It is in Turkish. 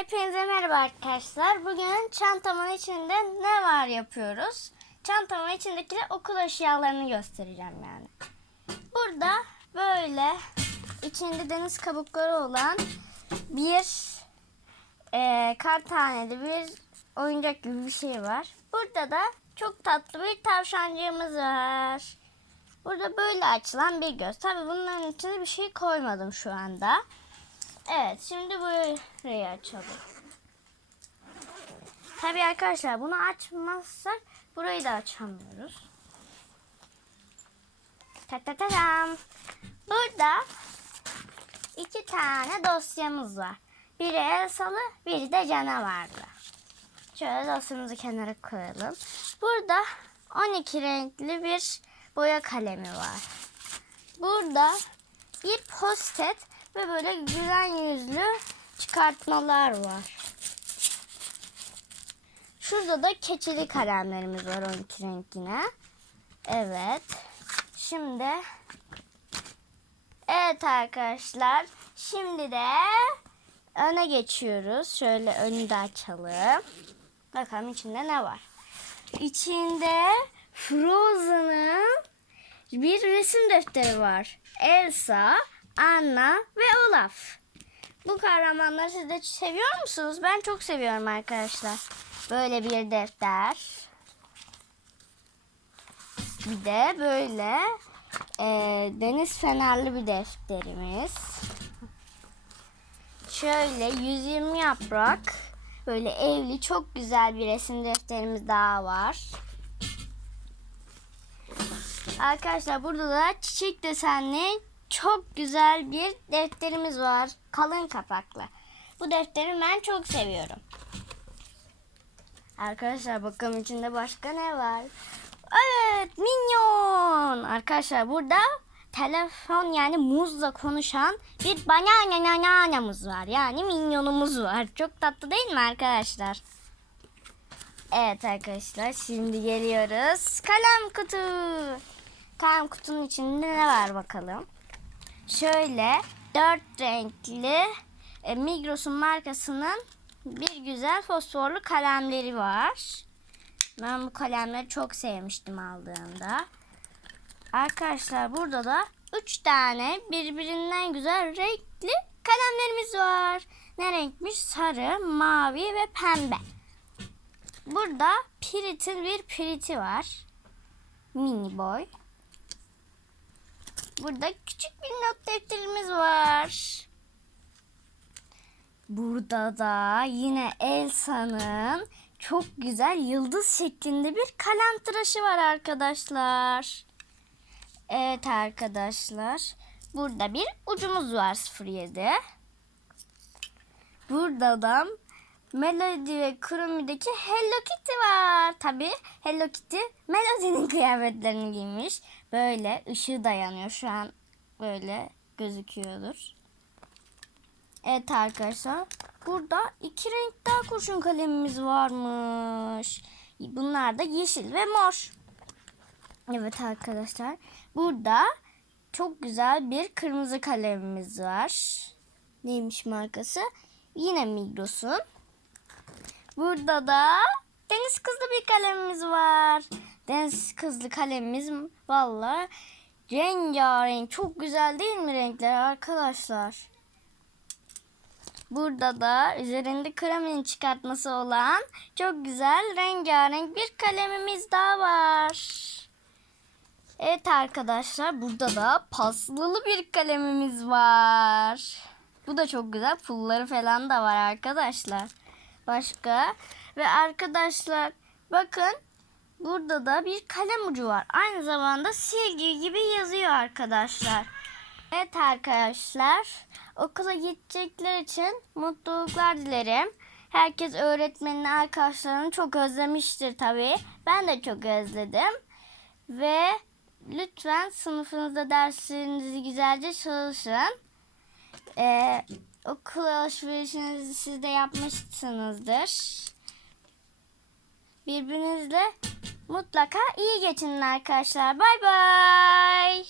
Hepinize merhaba arkadaşlar. Bugün çantamın içinde ne var yapıyoruz? Çantamın içindeki okul eşyalarını göstereceğim yani. Burada böyle içinde deniz kabukları olan bir e, kar taneli bir oyuncak gibi bir şey var. Burada da çok tatlı bir tavşancığımız var. Burada böyle açılan bir göz. Tabii bunların içine bir şey koymadım şu anda. Evet şimdi burayı açalım. Tabii arkadaşlar bunu açmazsak burayı da açamıyoruz. Ta ta ta tam. Burada iki tane dosyamız var. Biri Elsa'lı, biri de canavarlı. Şöyle dosyamızı kenara koyalım. Burada 12 renkli bir boya kalemi var. Burada bir postet ve böyle gülen yüzlü çıkartmalar var. Şurada da keçeli kalemlerimiz var 12 renk yine. Evet. Şimdi Evet arkadaşlar. Şimdi de öne geçiyoruz. Şöyle önü de açalım. Bakalım içinde ne var. İçinde Frozen'ın bir resim defteri var. Elsa, Anna ve Olaf. Bu kahramanları siz de seviyor musunuz? Ben çok seviyorum arkadaşlar. Böyle bir defter. Bir de böyle e, deniz fenerli bir defterimiz. Şöyle 120 yaprak. Böyle evli çok güzel bir resim defterimiz daha var. Arkadaşlar burada da çiçek desenli çok güzel bir defterimiz var. Kalın kapaklı. Bu defteri ben çok seviyorum. Arkadaşlar bakalım içinde başka ne var? Evet minyon. Arkadaşlar burada telefon yani muzla konuşan bir bananananamız var. Yani minyonumuz var. Çok tatlı değil mi arkadaşlar? Evet arkadaşlar şimdi geliyoruz. Kalem kutu. Kalem kutunun içinde ne var bakalım. Şöyle dört renkli e, Migros'un markasının bir güzel fosforlu kalemleri var. Ben bu kalemleri çok sevmiştim aldığımda. Arkadaşlar burada da üç tane birbirinden güzel renkli kalemlerimiz var. Ne renkmiş? Sarı, mavi ve pembe. Burada Pirit'in bir Pirit'i var. Mini boy. Burada küçük bir not defterimiz var. Burada da yine Elsa'nın çok güzel yıldız şeklinde bir kalem tıraşı var arkadaşlar. Evet arkadaşlar. Burada bir ucumuz var 07. Burada da Melody ve Kurumi'deki Hello Kitty var. Tabi Hello Kitty Melody'nin kıyafetlerini giymiş. Böyle ışığı dayanıyor. Şu an böyle gözüküyordur. Evet arkadaşlar. Burada iki renk daha kurşun kalemimiz varmış. Bunlar da yeşil ve mor. Evet arkadaşlar. Burada çok güzel bir kırmızı kalemimiz var. Neymiş markası? Yine Migros'un. Burada da deniz kızlı bir kalemimiz var. Deniz kızlı kalemimiz valla rengarenk. Çok güzel değil mi renkler arkadaşlar? Burada da üzerinde kremin çıkartması olan çok güzel rengarenk bir kalemimiz daha var. Evet arkadaşlar burada da paslılı bir kalemimiz var. Bu da çok güzel. Pulları falan da var arkadaşlar. Başka ve arkadaşlar bakın burada da bir kalem ucu var. Aynı zamanda silgi gibi yazıyor arkadaşlar. Evet arkadaşlar okula gidecekler için mutluluklar dilerim. Herkes öğretmenini arkadaşlarını çok özlemiştir tabii. Ben de çok özledim. Ve lütfen sınıfınızda derslerinizi güzelce çalışın. Ee, okul alışverişinizi siz de yapmışsınızdır. Birbirinizle mutlaka iyi geçinin arkadaşlar. Bay bay.